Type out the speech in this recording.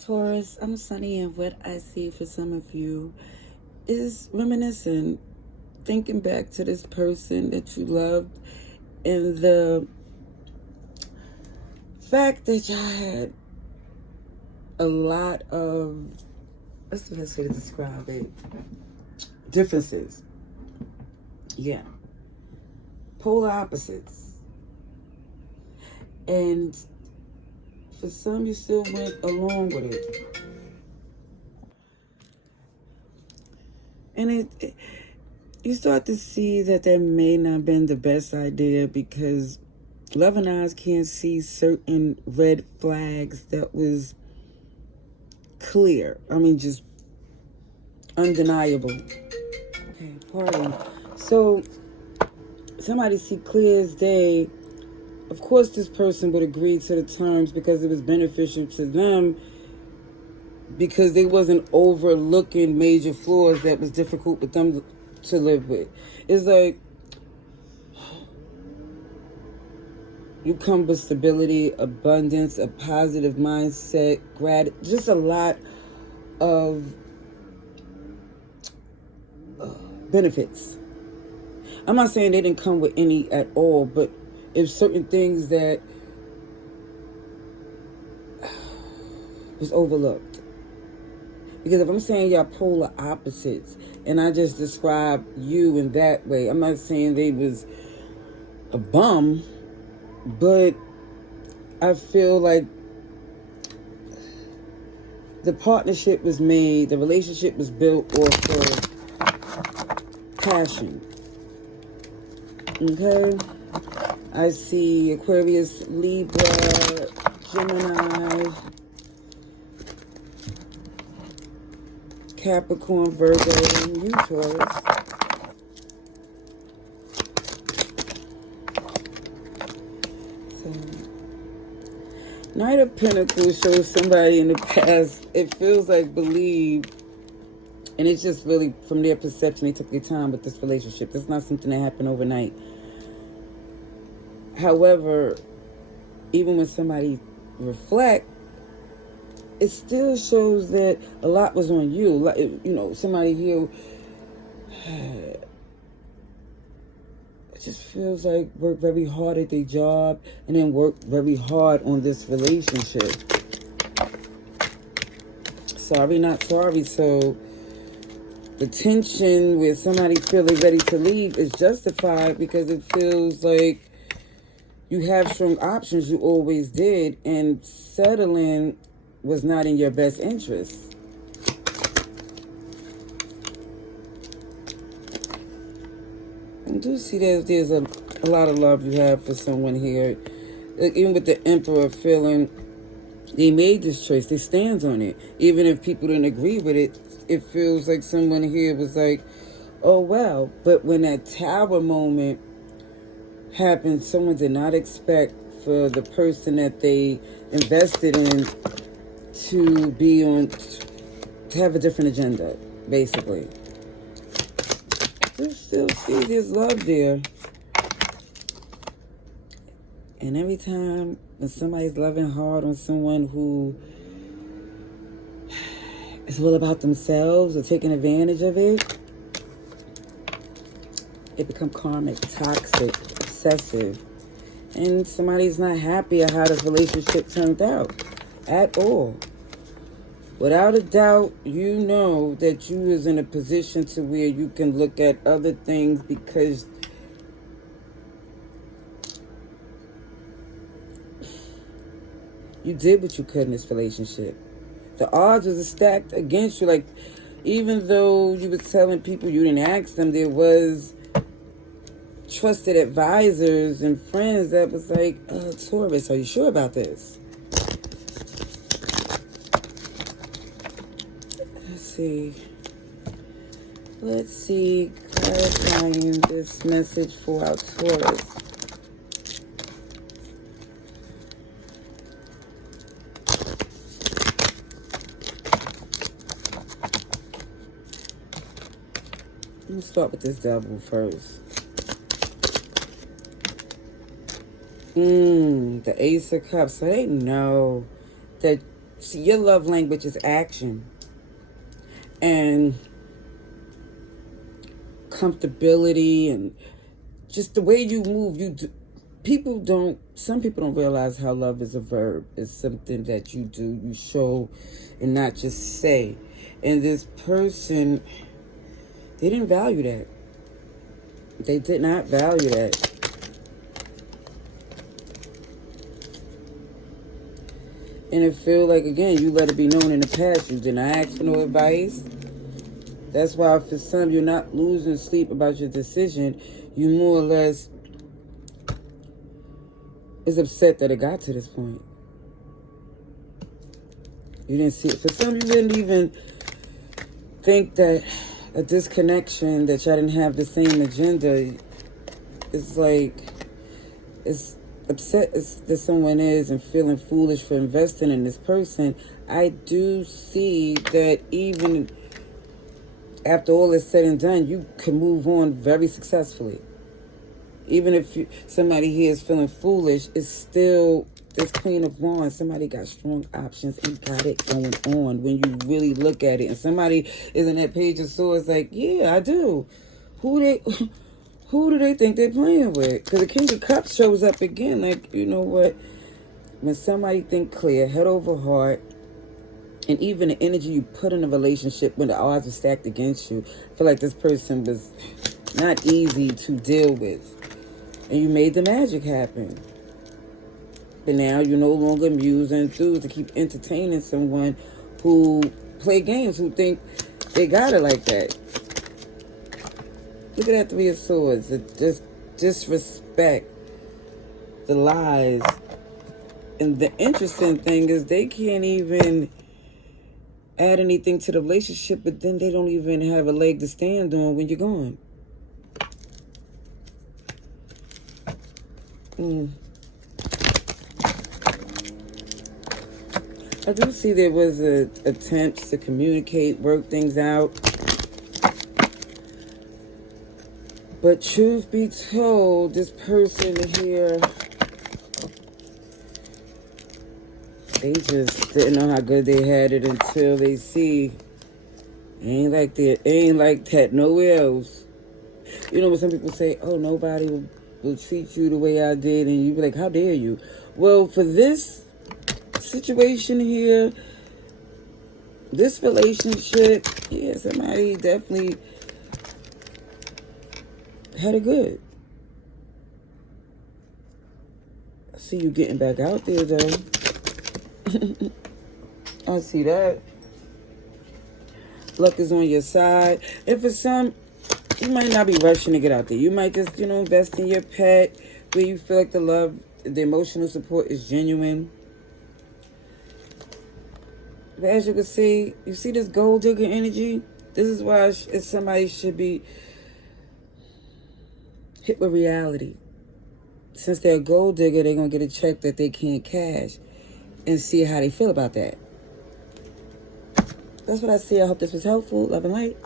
Taurus, I'm Sunny, and what I see for some of you is reminiscent, thinking back to this person that you loved, and the fact that y'all had a lot of, what's the best way to describe it? Differences. Yeah. Polar opposites. And for some, you still went along with it. And you start to see that may not have been the best idea, because loving eyes can't see certain red flags that was clear. I mean, just undeniable. Okay, pardon. So somebody see clear as day. Of course, this person would agree to the terms because it was beneficial to them, because they wasn't overlooking major flaws that was difficult with them to live with. It's like you come with stability, abundance, a positive mindset, just a lot of benefits. I'm not saying they didn't come with any at all, but if certain things that was overlooked. Because if I'm saying y'all polar opposites, and I just describe you in that way, I'm not saying they was a bum, but I feel like the partnership was made, the relationship was built off of passion. Okay? I see Aquarius, Libra, Gemini, Capricorn, Virgo, and you, Taurus. So, Knight of Pentacles shows somebody in the past, it feels like believe, and it's just really from their perception, they took their time with this relationship. It's not something that happened overnight. However, even when somebody reflect, it still shows that a lot was on you. Like, you know, somebody here it just feels like worked very hard at their job and then worked very hard on this relationship. Sorry, not sorry. So the tension where somebody feels ready to leave is justified, because it feels like you have strong options, you always did, and settling was not in your best interest. I do see that there's a lot of love you have for someone here. Like, even with the Emperor feeling, they made this choice, they stand on it. Even if people didn't agree with it, it feels like someone here was like, oh wow. But when that Tower moment happened, someone did not expect for the person that they invested in to be on, to have a different agenda, basically. You still see there's love there. And every time when somebody's loving hard on someone who is all about themselves or taking advantage of it, it becomes karmic, toxic, obsessive. And somebody's not happy at how this relationship turned out at all. Without a doubt, you know that you is in a position to where you can look at other things, because you did what you could in this relationship. The odds was stacked against you. Like, even though you were telling people you didn't ask them, there was trusted advisors and friends that was like, Taurus, are you sure about this? Let's see, clarifying this message for our Taurus. Let me start with this double first. The Ace of Cups. So they know that see, your love language is action. And comfortability and just the way you move. Some people don't realize how love is a verb. It's something that you do, you show, and not just say. And this person, they didn't value that. They did not value that. And it feel like, again, you let it be known in the past. You did not ask for no advice. That's why for some, you're not losing sleep about your decision. You more or less is upset that it got to this point. You didn't see it. For some, you didn't even think that a disconnection, that y'all didn't have the same agenda. It's like, it's upset that someone is and feeling foolish for investing in this person. I do see that even after all is said and done, you can move on very successfully. Even if somebody here is feeling foolish, it's still this Queen of Wands. Somebody got strong options and got it going on when you really look at it. And somebody is in that Page of Swords like, yeah, I do. Who do they think they're playing with? Because the King of Cups shows up again. Like, you know what? When somebody think clear, head over heart, and even the energy you put in a relationship when the odds are stacked against you, I feel like this person was not easy to deal with. And you made the magic happen. But now you're no longer amused and enthused to keep entertaining someone who play games, who think they got it like that. Look at that Three of Swords. It disrespect, the lies. And the interesting thing is they can't even add anything to the relationship, but then they don't even have a leg to stand on when you're gone. I do see there was attempts to communicate, work things out. But truth be told, this person here, they just didn't know how good they had it until they see ain't like that nowhere else. You know when some people say, oh, nobody will treat you the way I did, and you be like, how dare you? Well, for this situation here, this relationship, yeah, somebody definitely had it good. I see you getting back out there, though. I see that. Luck is on your side. And for some, you might not be rushing to get out there. You might just, invest in your pet where you feel like the love, the emotional support is genuine. But as you can see, you see this gold digger energy? This is why somebody should be hit with reality. Since they're a gold digger, they're going to get a check that they can't cash and see how they feel about that. That's what I see. I hope this was helpful. Love and light.